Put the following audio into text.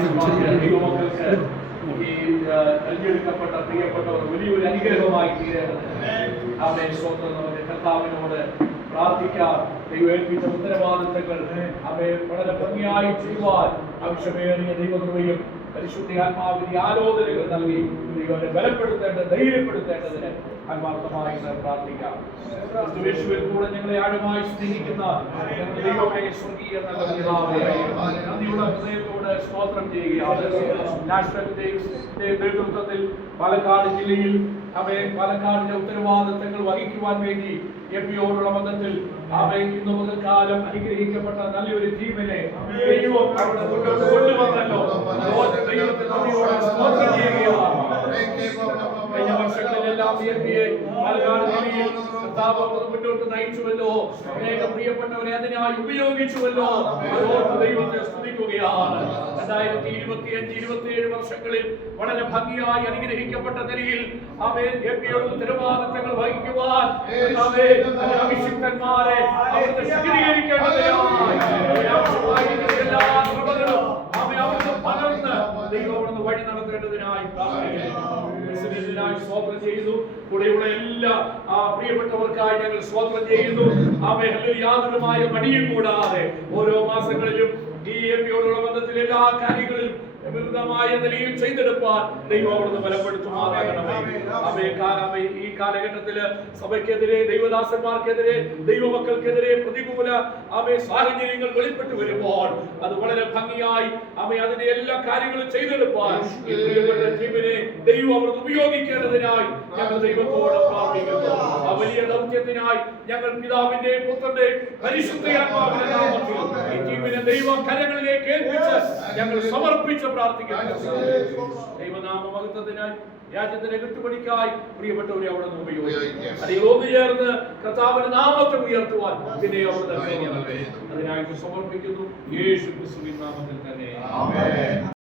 ദൈവമക്കൾക്ക് ഈ തെരഞ്ഞെടുക്കപ്പെട്ട പ്രിയപ്പെട്ടവർ വലിയൊരു അനുഗ്രഹമായി തീരേണ്ടതിന് അവനെ സ്വന്തം നമ്മുടെ കർത്താവിനോട് പ്രാർത്ഥിക്കാൻ ദൈവം ഏൽപ്പിച്ച ഉത്തരവാദിത്തങ്ങൾ അവയെ വളരെ ഭംഗിയായി ചെയ്യുവാൻ ആവശ്യമേറിയ ദൈവകൃപയും പരിശുദ്ധാത്മാവിന്റെ ആലോചനകൾ നൽകി ദൈവത്തെ ധൈര്യപ്പെടുത്തേണ്ടതിന് ആത്മാർത്ഥമായി പ്രാർത്ഥിക്കാം. ക്രിസ്തുയേശുവിൽ കൂടെ ഞങ്ങളെ ആഴമായി സ്നേഹിക്കുന്ന ഞങ്ങളുടെ ദൈവമേ, സ്വർഗീയ നല്ല പിതാവേ, നന്ദിയുള്ള ഹൃദയത്തോടെ സ്തോത്രം ചെയ്യുകയാണ്. നാഷണലിന്റെ നേതൃത്വത്തിൽ പാലക്കാട് ജില്ലയിൽ പാലക്കാടിന്റെ ഉത്തരവാദിത്തങ്ങൾ വഹിക്കുവാൻ വേണ്ടി എംപിയോടുള്ള ബന്ധത്തിൽ ഇന്ന് മുതൽക്കാലം അനുഗ്രഹിക്കപ്പെട്ട നല്ലൊരു ടീമിനെ ദൈവം അവിടെ മുന്നോട്ട് കൊണ്ടുവന്നല്ലോ. ദൈവത്തെ നന്ദിയോടെ സ്തോത്രം ചെയ്യുകയാണ്. കഴിഞ്ഞ വർഷങ്ങളിലെല്ലാം പാലക്കാട് ജില്ലയിൽ മുന്നോട്ട് നയിച്ചുവല്ലോ. അനേക പ്രിയപ്പെട്ടവരെ അതിനായി ഉപയോഗിച്ചുവല്ലോ. അതോർത്ത് ദൈവത്തെ സ്തുതിക്കുകയാണ്. 2025-27 വർഷങ്ങളിൽ വളരെ ഭംഗിയായി അനുഗ്രഹിക്കപ്പെട്ട നിലയിൽ ഉത്തരവാദിത്തങ്ങൾ വഹിക്കുവാൻ അഭിഷിക്തന്മാരെ അവർക്ക് ശക്തീകരിക്കേണ്ടതിനായി എല്ലാ കൃപകളും അവർക്ക് പകർന്ന് ദൈവം അവിടുന്ന് വഴി നടത്തേണ്ടതിനായി സ്തോത്രം ചെയ്യുന്നു. കൂടെയുള്ള എല്ലാ പ്രിയപ്പെട്ടവർക്കായി ഞങ്ങൾ സ്തോത്രം ചെയ്യുന്നു. യാതൊരുമായ മടിയും കൂടാതെ ഓരോ മാസങ്ങളിലും ഈ എംപിയോടുള്ള ബന്ധത്തിൽ എല്ലാ കാര്യങ്ങളിലും വിരുദ്ധമായ നിലയിൽ ചെയ്തെടുപ്പാൻ ദൈവം അവിടുന്ന് ബലപ്പെടുത്തുമാറാകണമേ. ഈ കാലഘട്ടത്തില് സഭയ്ക്കെതിരെ, ദൈവദാസന്മാർക്കെതിരെ, ദൈവമക്കൾക്കെതിരെ പ്രതികൂല സാഹചര്യങ്ങൾ വെളിപ്പെട്ടു വരുമ്പോൾ അത് വളരെ ഭംഗിയായി അതിന്റെ എല്ലാ കാര്യങ്ങളും ചെയ്തെടുപ്പാൻ ഈ പ്രിയപ്പെട്ട ടീമിനെ ദൈവം അവിടുന്ന് ഉപയോഗിക്കേണ്ടതിനായി ഞങ്ങൾ ദൈവത്തോട് പ്രാർത്ഥിക്കുന്നു. ആ വലിയ ദൗത്യത്തിനായി ഞങ്ങൾ പിതാവിന്റെ പുത്രന്റെ പരിശുദ്ധ നാമത്തിൽ ഈ ടീമിനെ ദൈവ കരങ്ങളിലേക്ക് ഏൽപ്പിച്ച് ഞങ്ങൾ സമർപ്പിച്ച് പ്രാർത്ഥിക്കുന്നു. ദൈവനാമ മഹത്വത്തിനായി, രാജ്യത്തിന്റെ കെട്ടുപണിക്കായി പ്രിയപ്പെട്ടവരെ അവിടെ നിന്ന് ഉപയോഗിക്കും. അതിൽ ചേർന്ന് കർത്താവിന്റെ നാമത്തെ ഉയർത്തുവാൻ പിന്നെ അവിടെ അതിനായിട്ട് സമർപ്പിക്കുന്നു. യേശു ക്രിസ്തുവിൻ നാമത്തിൽ തന്നെ.